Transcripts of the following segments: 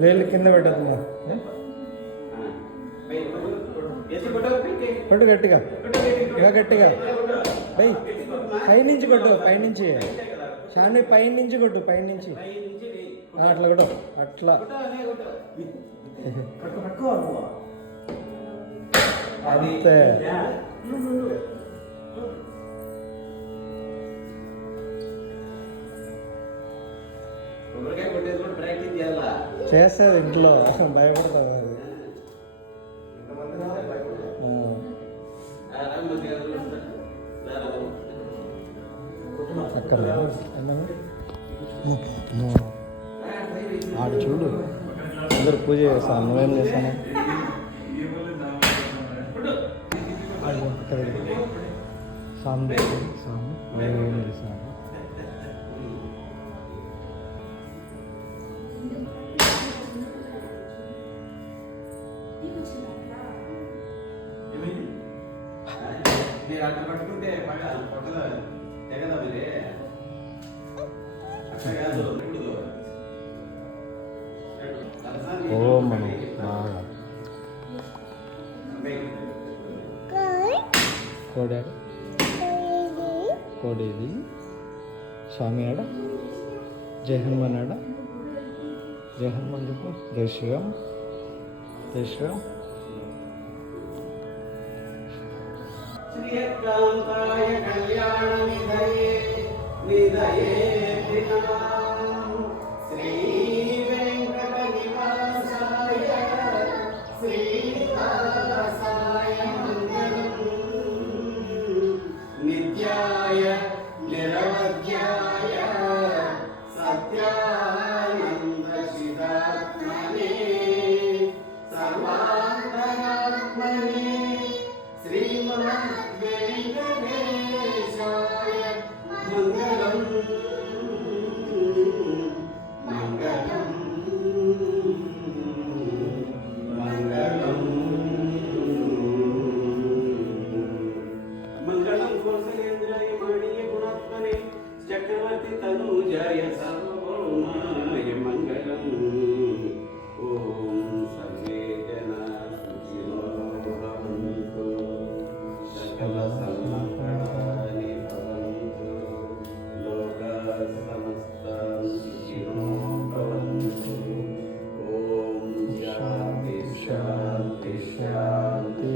లేళ్ళు కింద పెట్టదమ్మా కొట్టు గట్టిగా. ఇంకా గట్టిగా. డై పైనుంచి కొట్టు పైనుంచి షాని పైనుంచి కొట్టు పైనుంచి అట్లా కొట్టు అట్లా. అంతే. చేస్తుంది ఇంట్లో భయపడుతుంది అది. అక్కడ ఆడు చూడు. అందరు పూజ చేస్తాను నువ్వేం చేస్తాను దగ్గర స్వామి నువ్వేం చేస్తాను మీరు అట్లా పట్టుకుంటే తెగదా మీరే అట్లా కాదు ఓ బాగా కోడాడు. కోడేది. స్వామి ఆడ జై హనుమాన్ ఆడ జై హనుమాన్ చెప్పు. జై శ్రీరామ్. జై శ్రీరామ్. శ్రీయకాంతాయ కళ్యాణ నిధయే నిధయే శ్రీ వెంకట నివాసాయ శ్రీనివాసాయ శాంతి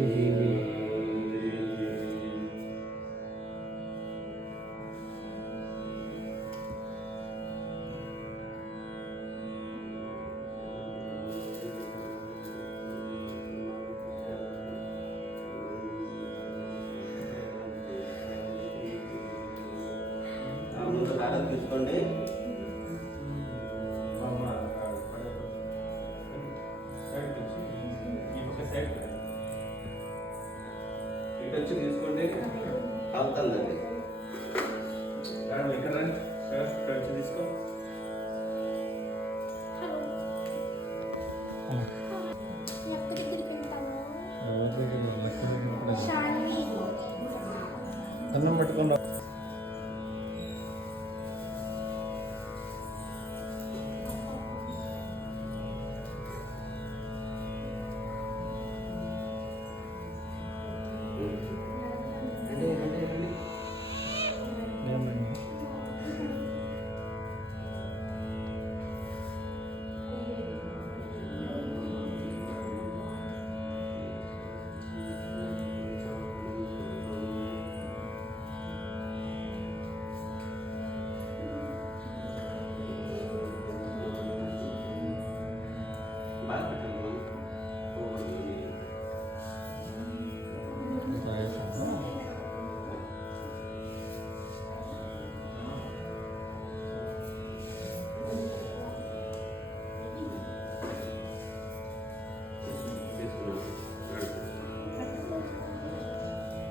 శాంతి తీసుకోండి వచ్చి తీసుకోండి. అవుతుందండి ఇక్కడ రండి. వచ్చి తీసుకో. దండం పెట్టుకున్నావు